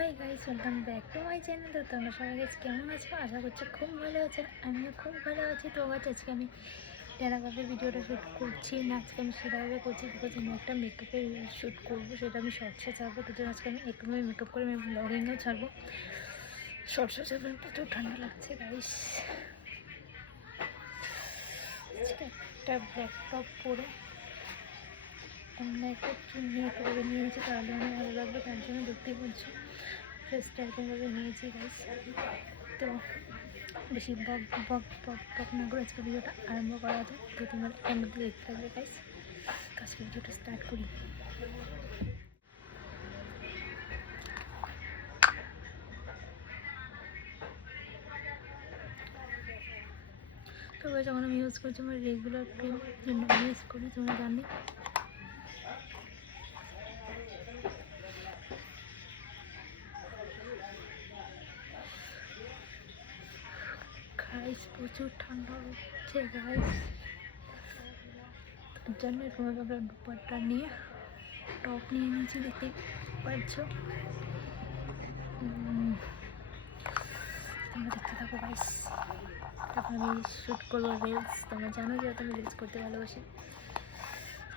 Hi guys, welcome back to my channel. তো তোমরা সবাই গাইস কেমন আছো? আশা করছি খুব ভালো আছো। আমিও খুব ভালো আছি। তো আজকে আমি সেরাভাবে ভিডিওটা শ্যুট করছি না, আজকে আমি সেরাভাবে করছি বিকজ আমি একটা মেকআপের শ্যুট করবো, সেটা আমি শর্টসে ছাড়বো। তো আজকে আমি একটু মেকআপ করে আমি ব্লগিংও ছাড়বো। শর্টসে ছাড়বো, প্রচুর ঠান্ডা লাগছে গাইস। আজকে একটা ব্ল্যাক টপ পরে অন্য একটা চুন্নি একটুভাবে নিয়েছি, তাহলে আমি ভালো লাগবে, তার জন্য দেখতেই পাচ্ছি ড্রেসটা এরকমভাবে নিয়েছি গাইস। তো বেশি বক বক বক বক না করে আজকে ভিডিওটা আরম্ভ করা যায়। তো তোমরা এর মধ্যে দেখতে থাকবে গাইস। আজকে ভিডিওটা স্টার্ট করি। তো যখন আমি ইউজ করছি আমার রেগুলার ক্রিম ইউজ করি, তোমরা জানি। গাইস প্রচুর ঠান্ডা হচ্ছে গাইস, তার জন্য এরকমভাবে আমরা দুপাট্টা নিয়ে টপ নিয়ে নিয়েছি, দেখতে পাচ্ছ। তোমরা দেখতে থাকো গাইস। তারপর আমি শ্যুট করবো রিলস। তোমরা জানো যে আমি রিলস করতে ভালোবাসি।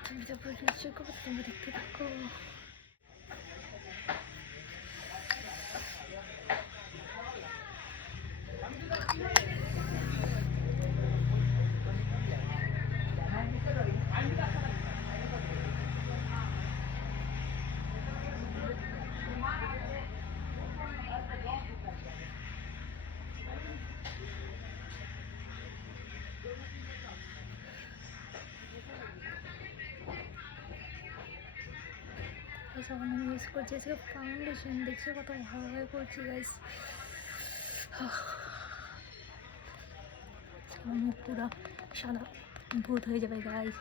তুমি তারপর রিলস শ্যুট করবো, তোমরা দেখতে থাকো। যখন আমি ইউজ করছি আজকে ফাউন্ডেশন, দেখছো কত ভালোভাবে করছি গাইস। মুখ পুরো সাদা ভূত হয়ে যাবে গাইস,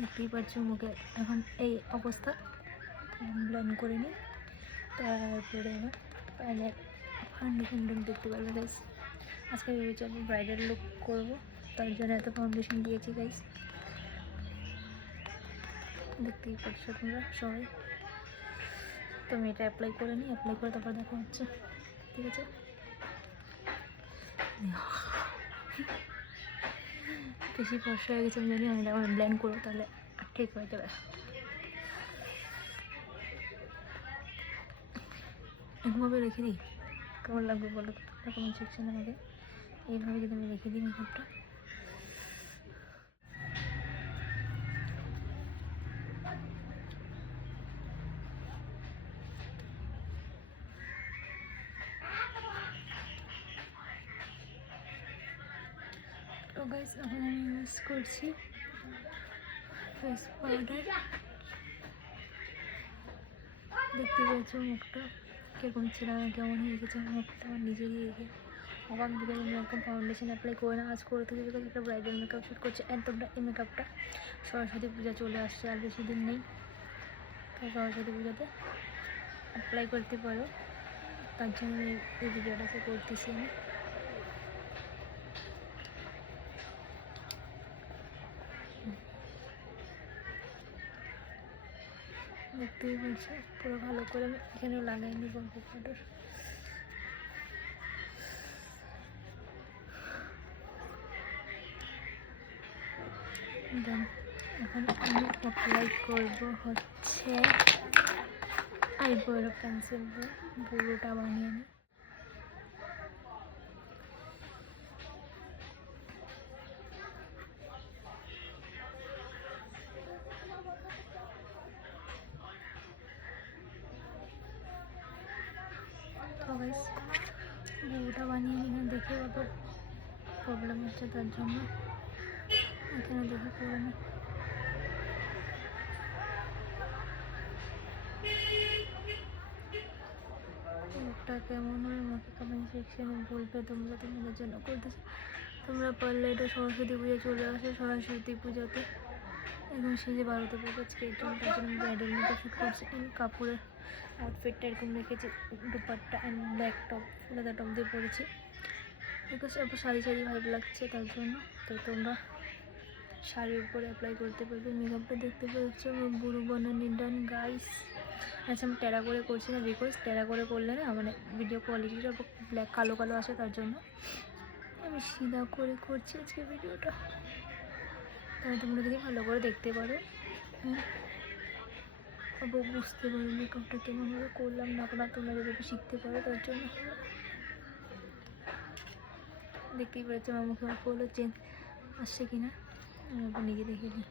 দেখতেই পাচ্ছ মুখে এখন এই অবস্থা। ব্লেন্ড করে নিই, তারপরে আমার ফাইনাল ফাউন্ডেশন দেখতে পারবে গাইস। আজকে ভেবেছি আমি ব্রাইডাল লুক করবো, তার জন্য এত ফাউন্ডেশন দিয়েছি গাইস, দেখতেই পাচ্ছ তোমরা সবাই। তো আমি এটা অ্যাপ্লাই করে নিই, অ্যাপ্লাই করে তারপর দেখা হচ্ছে, ঠিক আছে। বেশি ফর্সা হয়ে গেছে আমি জানি, আমি এটা ব্লেন্ড করবো তাহলে ঠিক হয়ে যাবে। এরকমভাবে রেখে দিই, কেমন লাগবে বলো কমেন্ট সেকশনে আমাকে। এইভাবে যদি আমি রেখে দিই মেকআপটা, তো গাইস এখন আমি ইউজ করছি ফেস পাউডার। দেখতে পাচ্ছ মুখটা কীরকম ছিল, কেমন হয়ে গেছে মুখটা আমার নিজেরই এগিয়ে অবাক দিকে। আমি এরকম ফাউন্ডেশন অ্যাপ্লাই করে না, আজ করে থেকে বিকজ একটা ব্রাইডাল মেকআপ শ্যুট করছে। অ্যান্ড তোমরা এই মেকআপটা সরস্বতী পূজা চলে আসছে, আর বেশি দিন নেই। তো সরস্বতী পুজোতে অ্যাপ্লাই করতে পারো, তার জন্য এই ভিডিওটাকে করতেছি আমি। দেখতেই পাচ্ছি পুরো ভালো করে আমি এখানেও লাগাই নিব পাউডার। এখন আমি অ্যাপ্লাই করবো হচ্ছে আইব্রো পেন্সিল দিয়ে পুরোটা বানিয়ে নিই। পুরোটা বানিয়ে নিয়ে দেখে কত প্রবলেম হচ্ছে, তার জন্য এখানে দেখে করে না। মুখটা কেমন হয় আমাকে কমেন্ট সেকশনে বলবে তোমরা, তোমাদের জন্য করতেছি। তোমরা পারলে এটা সরস্বতী পুজো চলে আসে, সরস্বতী পুজোতে এবং সেই যে ভারতে পুজো আজকে এর জন্য, তার জন্য ব্রাইডাল মেকআপ শ্যুট করছি। কাপড়ের আউটফিটটা এরকম রেখেছি, dupatta and black top, leather top দিয়ে পরেছি বিকজ এরপর সারি সারি ভাইব লাগছে, তার জন্য। তো তোমরা শাড়ির উপরে অ্যাপ্লাই করতে পারবে। মেকআপটা দেখতে পাচ্ছ আমার বুড়ো বানানি ডান গাইস। আচ্ছা আমি টেরা করে করছি না, বিকজ টেরা করে করলে না মানে ভিডিও কোয়ালিটিটা ব্ল্যাক কালো কালো আসে, তার জন্য আমি সিধা করে করছি আজকে ভিডিওটা। তাহলে তোমরা যদি ভালো করে দেখতে পারো, বুঝতে পারো মেকআপটা কেমনভাবে করলাম না আপনার, তোমরা যদি একটু শিখতে পারো তার জন্য। দেখতেই পাচ্ছি আমার মুখে হলো চেঞ্জ আসছে কিনা, আমি একবার নিজে দেখে নিই।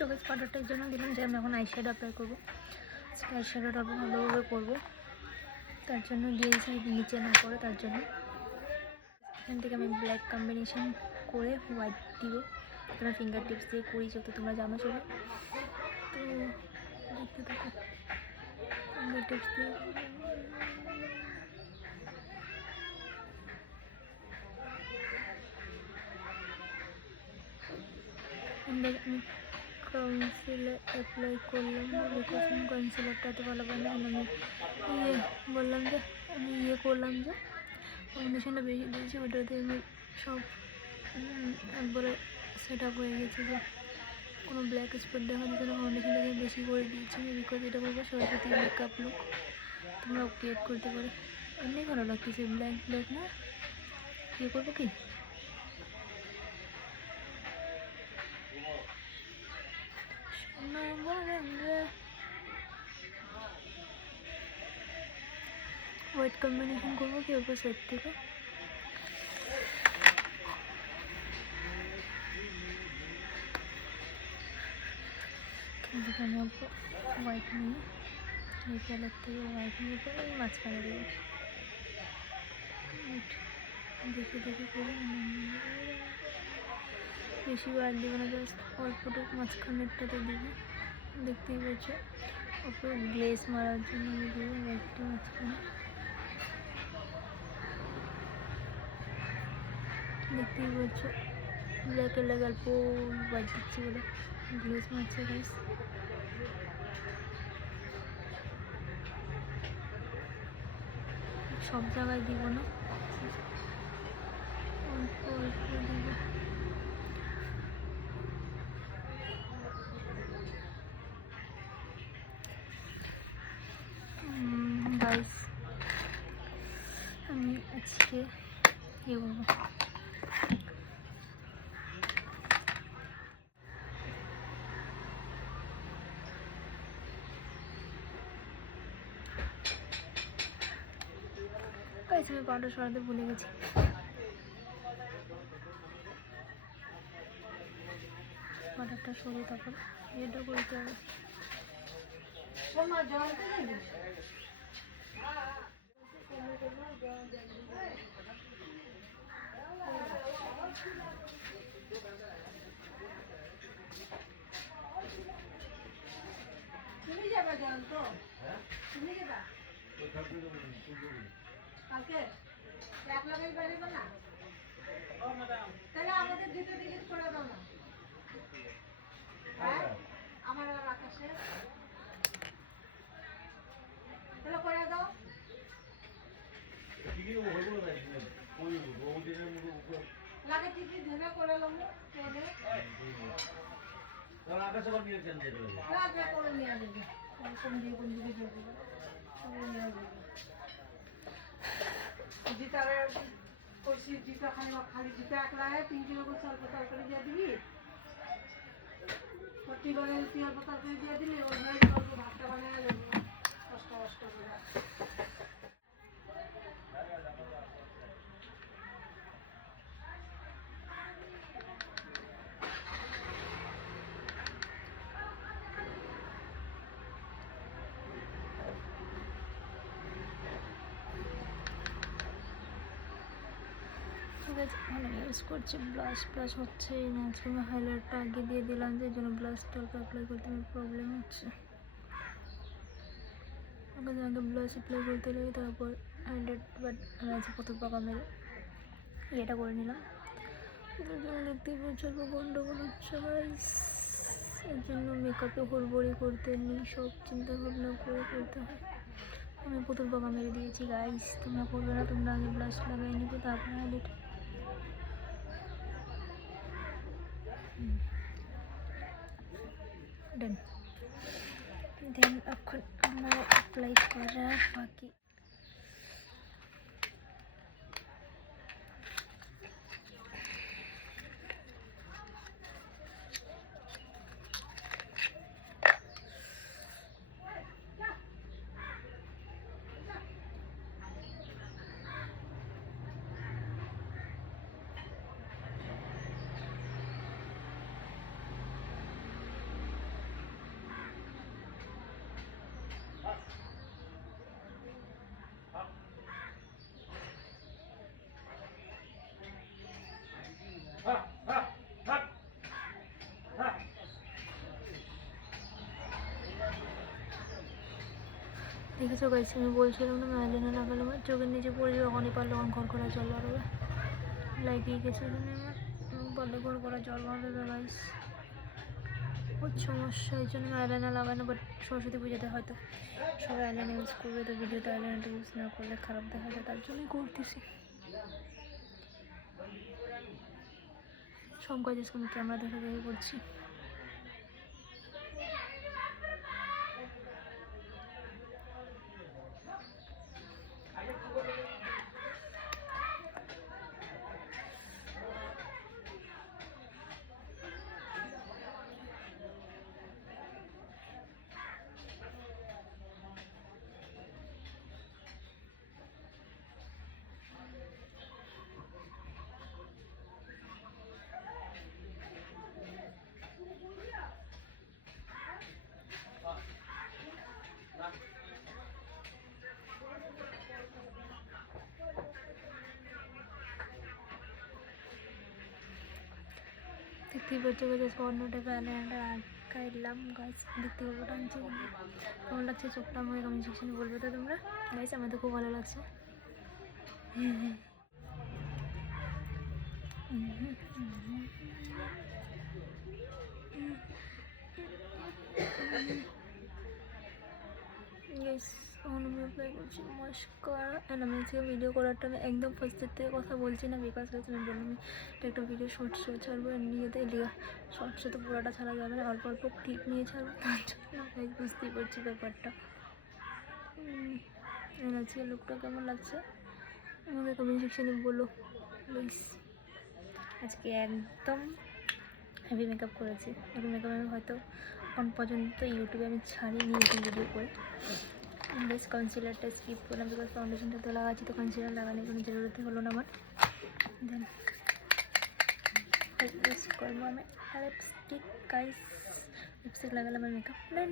তো গাইস পাউডারটার জন্য দিলাম যে আমি এখন আইশ্যাডো অ্যাপ্লাই করবো। আইশ্যাডোটা ভালোভাবে করবো, তার জন্য দিয়েছি নিচে না করে, তার জন্য এখান থেকে আমি ব্ল্যাক কম্বিনেশন করে হোয়াইট দিব। তোমরা ফিঙ্গার টিপস দিয়ে করি যেহেতু তোমরা জানো সবাই, তো দেখতে থাকো ফিঙ্গার টিপস দিয়ে। আমি কনসিলার অ্যাপ্লাই করলাম না, বিকজ আমি কনসিলারটা এত ভালো পাই না। আমি বললাম যে আমি করলাম যে ফাউন্ডেশনটা বেশি দিয়েছি, ওটাতে আমি সব একবারে সেট আপ হয়ে গেছে, যে কোনো ব্ল্যাক স্পট দেখা যেত না। ফাউন্ডেশনটাকে বেশি করে দিয়েছি বিকজ এটা করবো সরস্বতী মেকআপ লুক, তোমরা ক্রিয়েট করতে পারো। এমনি ভালো লাগতেছে ব্ল্যাক ব্ল্যাক না, ইয়ে করবো কি হোয়াইট কম্বিনেশন করবো কি ওপর সাইড থেকে। এখানে অল্প হোয়াইট নিয়ে এই কালার থেকে হোয়াইট নিয়ে পরে মাঝখানে দেবো। দেখে দেখে করে বেশি বার দেবো না, জাস্ট অল্পটুকু মাঝখানেরটাতে দেবো। দেখতেই পাচ্ছ ওপরে গ্লেস মারার জন্য দেবো একটু মাঝখানে। দেখতেই পাচ্ছ ব্ল্যাকের লাগে অল্প হোয়াইট দিচ্ছি বলে গ্লেস মারছে গাইস। সব জায়গায় দিব না, অল্প অল্প দিব। গাইস আমি আজকে ইয়ে করবো, গাইস আমি পাউডার সরাতে ভুলে গেছি। পাউডারটা সরিয়ে তারপর এটা করতে হবে। তুমি যাবা জানতো, তুমি যাবা কালকে এক লাগাই পারিব না, তাহলে আমাদের দুটো টিকিট করে দাও না। হ্যাঁ আমার আর আকাশে তাহলে করে দাও। লাগে টিকিট ধরে করে লাম করে তাহলে আকাশে আবার নিয়ে চলে যাবে, লাগে করে নিয়ে যাবে, কোন দিকে যাবে সব নিয়ে যাবে। জিতারে কইছি জিতা খালি জিতা একলা है 3 किलो को साल पता कर दिया दी पट्टी बने 3 पता कर दिया दिले और मैं तो भात बनाया ले कष्ट कष्ट করে। আমি ইউজ করছি ব্লাশ, ব্লাশ হচ্ছে না, আজকে হাইলাইটটা আগে দিয়ে দিলাম যে জন্য ব্লাশটা অ্যাপ্লাই করতে আমার প্রবলেম হচ্ছে। আমাকে আগে ব্লাশ অ্যাপ্লাই করতে লাগে, তারপর হাইলাইট বাট আমি আজকে প্রথম পাকা মেরে এটা করে নিলাম। দেখতেই পাচ্ছ গন্ডগোল হচ্ছে গাইস, এর জন্য মেকআপে হড়বড়ি করতে নেই, সব চিন্তা ভাবনা করে করতে হয়। আমি প্রথম পাকা মেরে দিয়েছি গাইস, তোমরা করবে না, তোমরা আগে ব্লাশ লাগাই নেবে তারপর হাইলাইট। ডান। দেন এখন আমার অ্যাপ্লাই করা বাকি। দেখেছো গাইস, আমি বলছিলাম না আইলাইনার লাগালে আমার চোখের নিচে পড়ে যাবে, যখনই পারলে তখন ঘর করা জল বাড়বে, লাগিয়ে গেছে আমার পারলে ঘর করা জল বাড়বে গাইস, বহুত সমস্যা। এই জন্য আইলাইনার লাগানো, বাট সরস্বতী পুজোতে হয়তো সবাই আইলাইনার ইউজ করবে, তো ভিডিওতে আইলাইনারটা ইউজ না করলে খারাপ দেখা যায়, তার জন্যই করতেছি। সব কাজ আজকে আমি ক্যামেরা দেখে দেখে করছি। দেখতেই পাচ্ছ গাছ অন্য টাইপের আইলাইনারটা আঁকাইলাম গাছ, দেখতে পাবো টানছি। কেমন লাগছে চোখটা আমাকে কমেন্ট সেকশনে বলবে তো তোমরা গাইস, আমার তো খুব ভালো লাগছে। গাইস এখন আমি অ্যাপ্লাই করছি মাস্কারা, অ্যান্ড আমি আজকে ভিডিও করার টাইমে একদম ফার্স্টের থেকে কথা বলছি না, বিকজ হচ্ছে আমি বললাম একটা ভিডিও শর্টস ছাড়বো, নিজেদের লিগা শর্টসে তো পুরোটা ছাড়া যাবে না, অল্প অল্প ক্লিপ নিয়ে ছাড়বো, তার জন্য গাইস বুঝতেই পারছি ব্যাপারটা। আজকে লুকটা কেমন লাগছে আমাকে কমেন্ট সেকশনে বলো প্লিজ। আজকে একদম হেভি মেকআপ করেছি, হেভি মেকআপ আমি হয়তো এখন পর্যন্ত ইউটিউবে আমি ছাড়িনি এরকম ভিডিও করে। বেশ কনসিলারটা স্কিপ করলাম, বিকজ ফাউন্ডেশনটা তো লাগাচ্ছি, তো কনসিলার লাগানোর কোনো জরুরতই হলো না আমার। দেন ইউজ করবো আমি লিপস্টিক গাইস, লিপস্টিক লাগালে আমার মেকআপ দেন।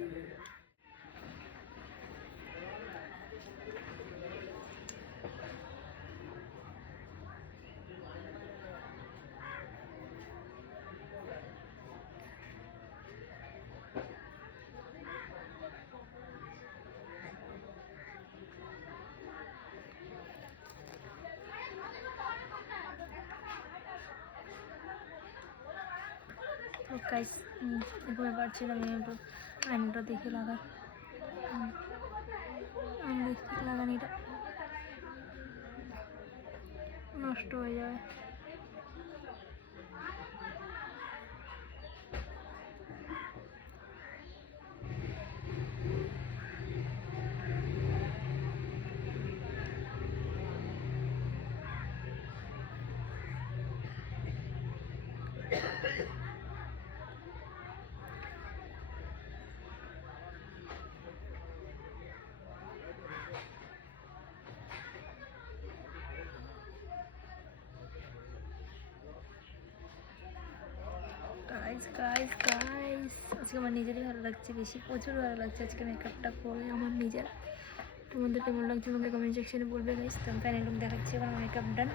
তো গাইস ভয় পাচ্ছিলাম আমি একটু আইনটা দেখে লাগাই, আমি লিপস্টিক লাগানি এটা নষ্ট হয়ে যাবে। গাইস আজকে আমার নিজেরই ভালো লাগছে, বেশি প্রচুর ভালো লাগছে আজকে মেকআপটা করে আমার নিজের। তোমাদের কেমন লাগছে আমাকে কমেন্ট সেকশনে বলবে গাইস। তো আমি ফাইনাল লুক দেখাচ্ছি আমার মেকআপ ডান।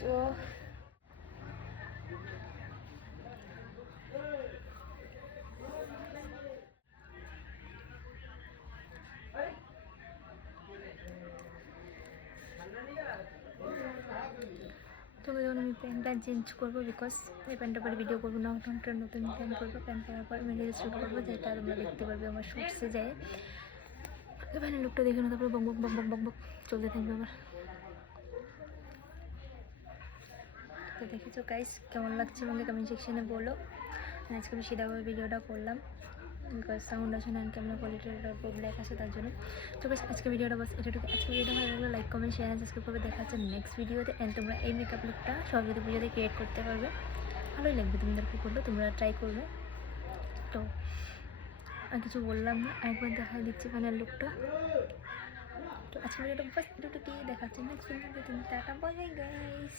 তো তোকে যখন আমি প্যান্টটা চেঞ্জ করবো, বিকজ এই প্যান্টটা পরে ভিডিও করবো না, তখন একটা নতুন প্যান্ট করবো, প্যান্ট পরার পর আমি রিলস শ্যুট করবো, যেটা তোমরা দেখতে পারবে আমার শ্যুটসে যায়। এখানে লুকটা দেখে না, তারপরে বক বক বক বক বক বক চলতে থাকবে আবার। তো দেখেছো গাইস কেমন লাগছে আমাকে কমেন্ট সেকশনে বলো। আজকে আমি সিধাভাবে ভিডিওটা করলাম, বিকজ সাউন্ড আছে না, ক্যামেরা কোয়ালিটির প্রবলেম আছে তার জন্য। তো গাইস আজকে ভিডিওটা বাস এটুকু। আজকে ভিডিওটা ভালো লাগলে like comment share and subscribe করে দেখা যাচ্ছে নেক্সট ভিডিওতে। অ্যান্ড তোমরা এই মেকআপ লুকটা সরস্বতী পুজোতে ক্রিয়েট করতে পারবে, ভালোই লাগবে তোমাদেরকে করলে, তোমরা ট্রাই করবে। তো আর কিছু বললাম না, একবার দেখা দিচ্ছি ফাইনাল লুকটা। তো আজকে ভিডিওটা বাস এটুকুই দেখাচ্ছে নেক্সট ভিডিওতে। Tata bye guys.